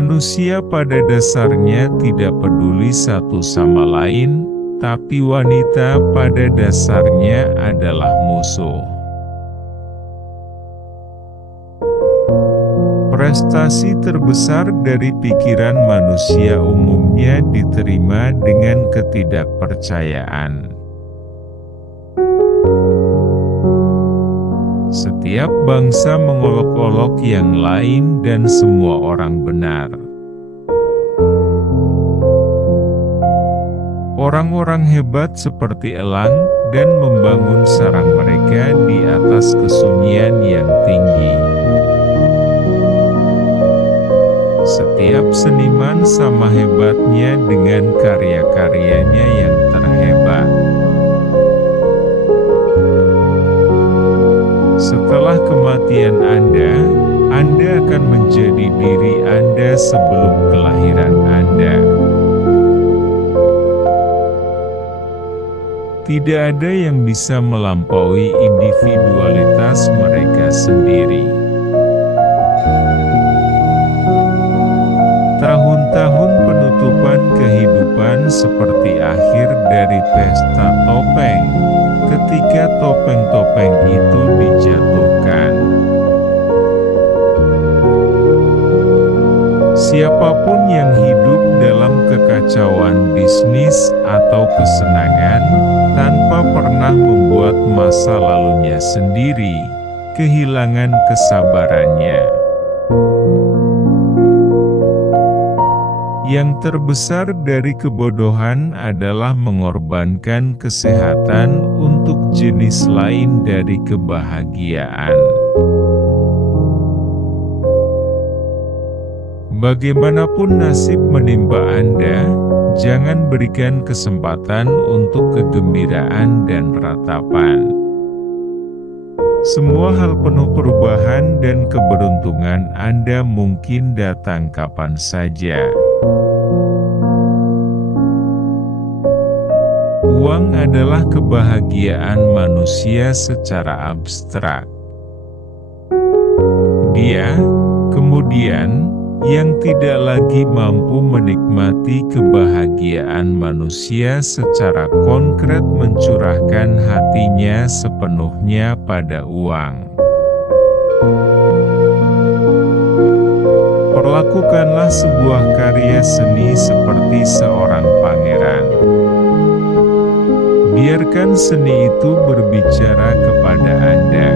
Manusia pada dasarnya tidak peduli satu sama lain, tapi wanita pada dasarnya adalah musuh. Prestasi terbesar dari pikiran manusia umumnya diterima dengan ketidakpercayaan. Setiap bangsa mengolok-olok yang lain dan semua orang benar. Orang-orang hebat seperti elang dan membangun sarang mereka di atas kesunyian yang tinggi. Setiap seniman sama hebatnya dengan karya-karyanya yang terhebat. Setelah kematian Anda akan menjadi diri Anda sebelum kelahiran Anda. Tidak ada yang bisa melampaui individualitas mereka sendiri. Tahun-tahun penutupan kehidupan seperti akhir dari pesta topeng, ketika topeng-topeng itu dijatuhkan. Siapapun yang hidup dalam kekacauan bisnis atau kesenangan, tanpa pernah membuat masa lalunya sendiri, kehilangan kesabarannya. Yang terbesar dari kebodohan adalah mengorbankan kesehatan untuk jenis lain dari kebahagiaan. Bagaimanapun nasib menimpa Anda, jangan berikan kesempatan untuk kegembiraan dan ratapan. Semua hal penuh perubahan dan keberuntungan Anda mungkin datang kapan saja. Uang adalah kebahagiaan manusia secara abstrak. Dia, kemudian, yang tidak lagi mampu menikmati kebahagiaan manusia secara konkret mencurahkan hatinya sepenuhnya pada uang. Perlakukanlah sebuah karya seni seperti seorang pangeran. Biarkan seni itu berbicara kepada Anda.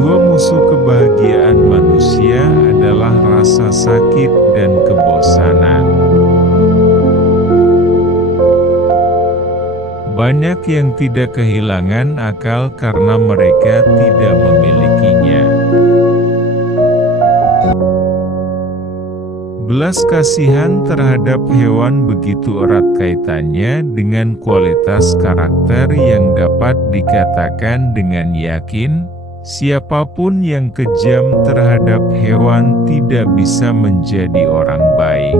Dua musuh kebahagiaan manusia adalah rasa sakit dan kebosanan. Banyak yang tidak kehilangan akal karena mereka tidak memilikinya. Belas kasihan terhadap hewan begitu erat kaitannya dengan kualitas karakter yang dapat dikatakan dengan yakin, siapapun yang kejam terhadap hewan tidak bisa menjadi orang baik.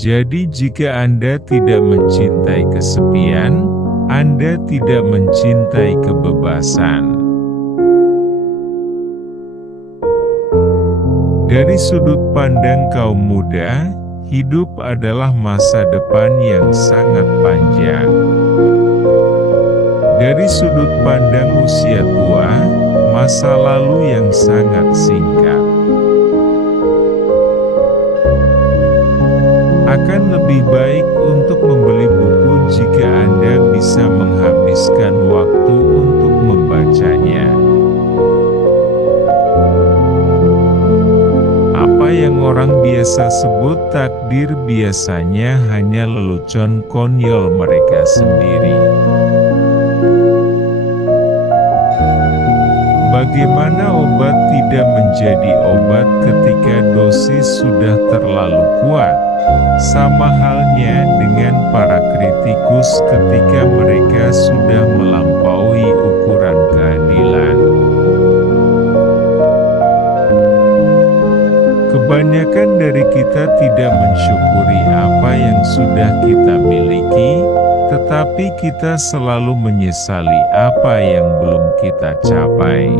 Jadi jika Anda tidak mencintai kesepian, Anda tidak mencintai kebebasan. Dari sudut pandang kaum muda, hidup adalah masa depan yang sangat panjang. Dari sudut pandang usia tua, masa lalu yang sangat singkat. Akan lebih baik untuk membeli buku jika Anda bisa menghabiskan waktu untuk membacanya. Apa yang orang biasa sebut takdir biasanya hanya lelucon konyol mereka sendiri. Bagaimana obat tidak menjadi obat ketika dosis sudah terlalu kuat? Sama halnya dengan para kritikus ketika mereka sudah melampaui ukuran keadilan. Kebanyakan dari kita tidak mensyukuri apa yang sudah kita miliki, tetapi kita selalu menyesali apa yang belum kita capai.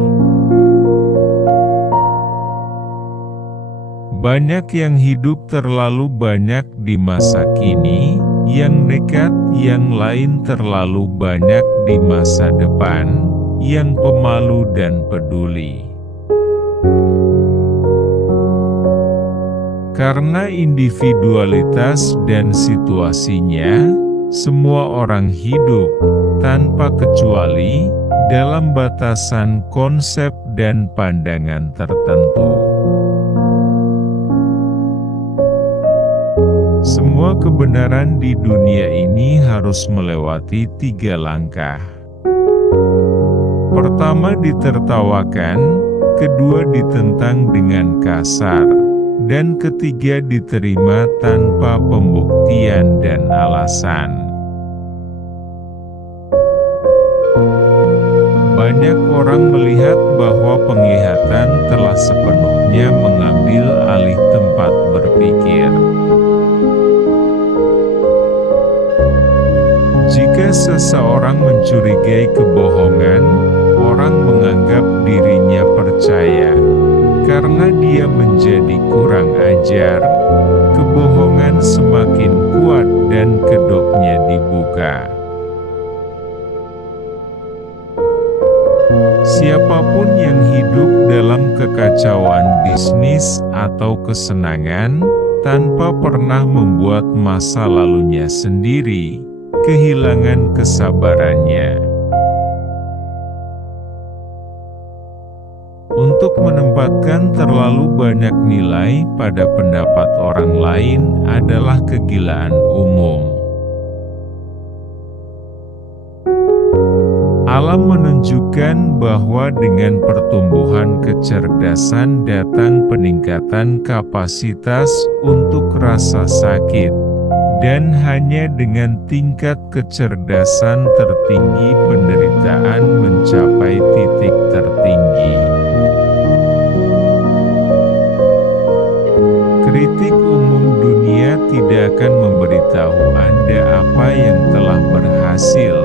Banyak yang hidup terlalu banyak di masa kini, yang nekat, yang lain terlalu banyak di masa depan, yang pemalu dan peduli. Karena individualitas dan situasinya, semua orang hidup, tanpa kecuali, dalam batasan konsep dan pandangan tertentu. Semua kebenaran di dunia ini harus melewati 3 langkah. Pertama ditertawakan, kedua ditentang dengan kasar, dan ketiga diterima tanpa pembuktian dan alasan. Banyak orang melihat bahwa penglihatan telah sepenuhnya mengambil alih tempat berpikir. Jika seseorang mencurigai kebohongan, orang menganggap dirinya percaya. Karena dia menjadi kurang ajar, kebohongan semakin kuat dan kedoknya dibuka. Siapapun yang hidup dalam kekacauan bisnis atau kesenangan, tanpa pernah membuat masa lalunya sendiri, kehilangan kesabarannya. Untuk menempatkan terlalu banyak nilai pada pendapat orang lain adalah kegilaan umum. Alam menunjukkan bahwa dengan pertumbuhan kecerdasan datang peningkatan kapasitas untuk rasa sakit, dan hanya dengan tingkat kecerdasan tertinggi penderitaan mencapai titik tertinggi. Kritik umum dunia tidak akan memberitahu Anda apa yang telah berhasil,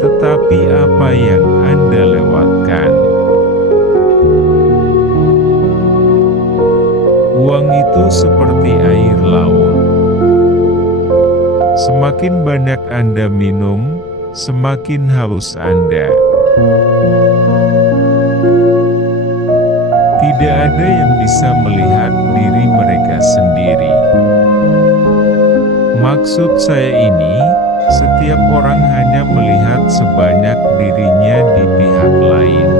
tetapi apa yang Anda lewatkan. Uang itu seperti air laut. Semakin banyak Anda minum, semakin haus Anda. Tidak ada yang bisa melihat diri mereka sendiri. Maksud saya ini, setiap orang hanya melihat sebanyak dirinya di pihak lain.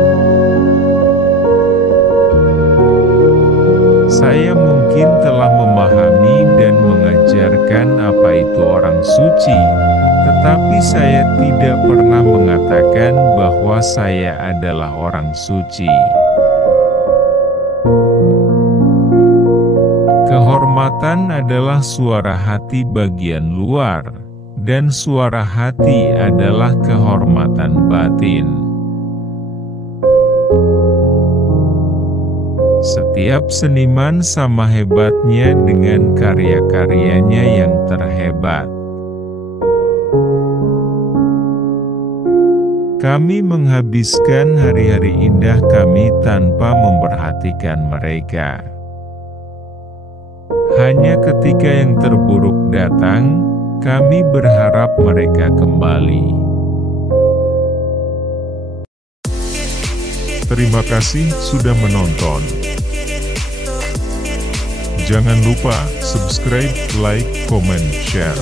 Saya mungkin telah memahami dan mengajarkan apa itu orang suci, tetapi saya tidak pernah mengatakan bahwa saya adalah orang suci. Kehormatan adalah suara hati bagian luar, dan suara hati adalah kehormatan batin. Setiap seniman sama hebatnya dengan karya-karyanya yang terhebat. Kami menghabiskan hari-hari indah kami tanpa memperhatikan mereka. Hanya ketika yang terburuk datang, kami berharap mereka kembali. Terima kasih sudah menonton. Jangan lupa subscribe, like, comment, share.